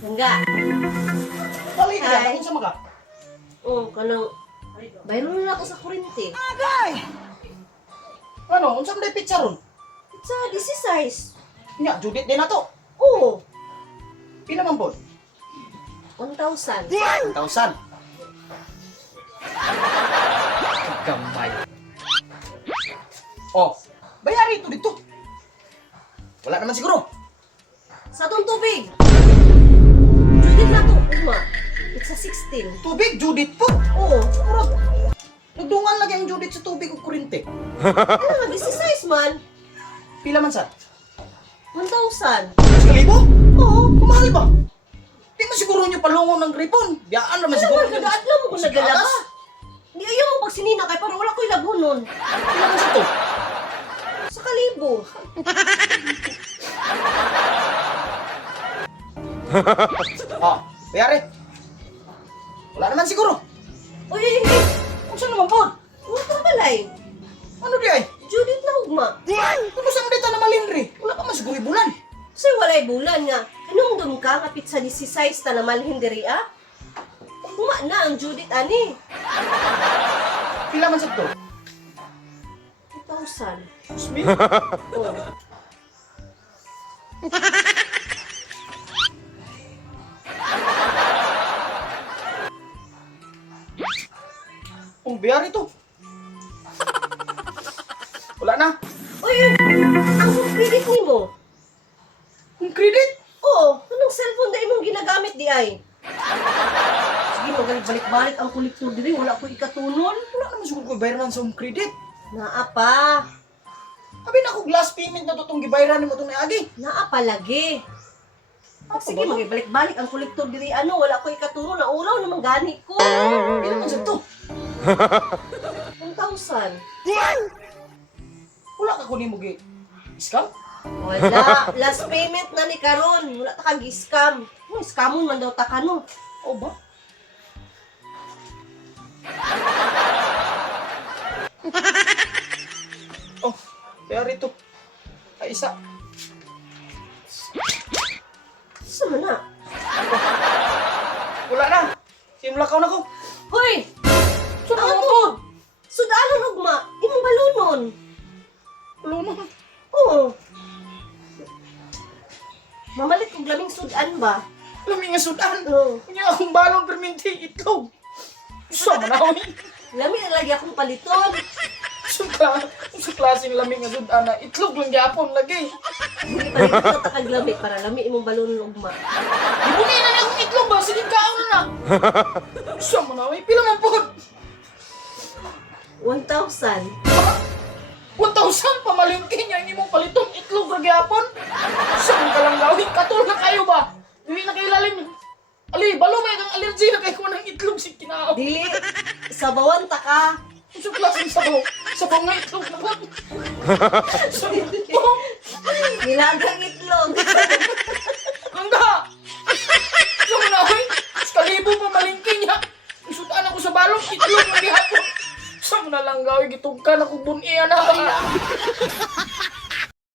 Enggak. Balik ka, Hi. bakit sa maka? Oh, kanang bayron na ako sa kuryente. Ano, unsa man day pizza ron? Sa this is size. Nya, Judith din na to. Oh, Pila man po? 1,000. 1,000. Gamay. Oh, bayari ito dito. Wala naman siguro. Sa tong tubig. Judith na to, uma. It's a 16. Tubig, Judith po. Oh, Pero, nagdungan lagi ang Judith sa tubig o kurente. ano, this is size man. Pila man sa? 1,000. Kalibo? Oo. Kumahal ba? Di man siguro nyo palungon ng gripon. Biyaan naman Ano siguro. man, nag-aadlaw mo kung Sa nagala gatas. ka. Hindi ayaw mo pag sinina kay para wala ko'y lagunon. Pila man sa to? Sa kalibo. Ah, bayari. Wala naman siguro. Uy, uy, uy. Kung saan naman po? Wala ka balay. Ano di ay? Judith na ugma. Kung saan mo dito na malinri? Wala pa man siguro ibulan. Kasi walay bulan nga. Hinungdum ka kapit sa 16 ta na malhin diri ah. Ugma na ang Judith ani. Pila man sa to? 2,000. Usmi? Oh. Kung bayari to. Wala na. Uy, uy. Ang credit ni mo. Kung credit? Oo, anong cellphone na imong ginagamit di ay? Sige, magalit-balik-balik ang kolektor diri, wala ko ikatunon. Wala naman siguro ko bayaran sa credit. Naa pa. Sabi na ako glass payment na to itong gibayaran mo itong naagi. Naa pa lagi. Sige, magibalik-balik ang kolektor diri, ano, wala ko ikatunon, naulaw naman gani ko. Pila man sa to? 1,000. Wala ka kunin mo scam? Wala, last payment na ni karon, wala ta kag scam. No, scamon man daw ta kano. O ba? Oh, bayari to. Ay, isa. Sama na. Wala na. Sinulakaw na ko. Hoy! Saan Ano naman to? Sudanon ugma, imong balunon. Wala na. Oo. Mamalit kong laming sudan ba? Laming nga sudan. Oo. Kanya akong balong perminti itlog. Sa manawi. Lami na lagi akong paliton. Sa klaseng laming nga sudan na itlog lang yapon lagi. Hindi paliton na takag lami para lami imong balunon ugma. Ibunin na niya akong itlog ba? Sige kaon na na. Sa manawi. Pila man po. 1,000. 1,000 pamalingki niya. Hindi mo palitong itlog lagi yapon. Sa mga kalanggawi. Katul na kayo ba? Hindi na kayo lalim. Ali, balo may kang allergy na kayo ng itlog si kinao. Dili, sabawan ta ka. Sa klaseng sabaw. Sabaw nga itlog na ba? Nilagang itlog. Hangga! Sa manawi. Sa kalibo pamalingki niya. Isutaan ako sa balong itlog lagi yapon. Sa mga langgawi. Gitugkan ako bunian na.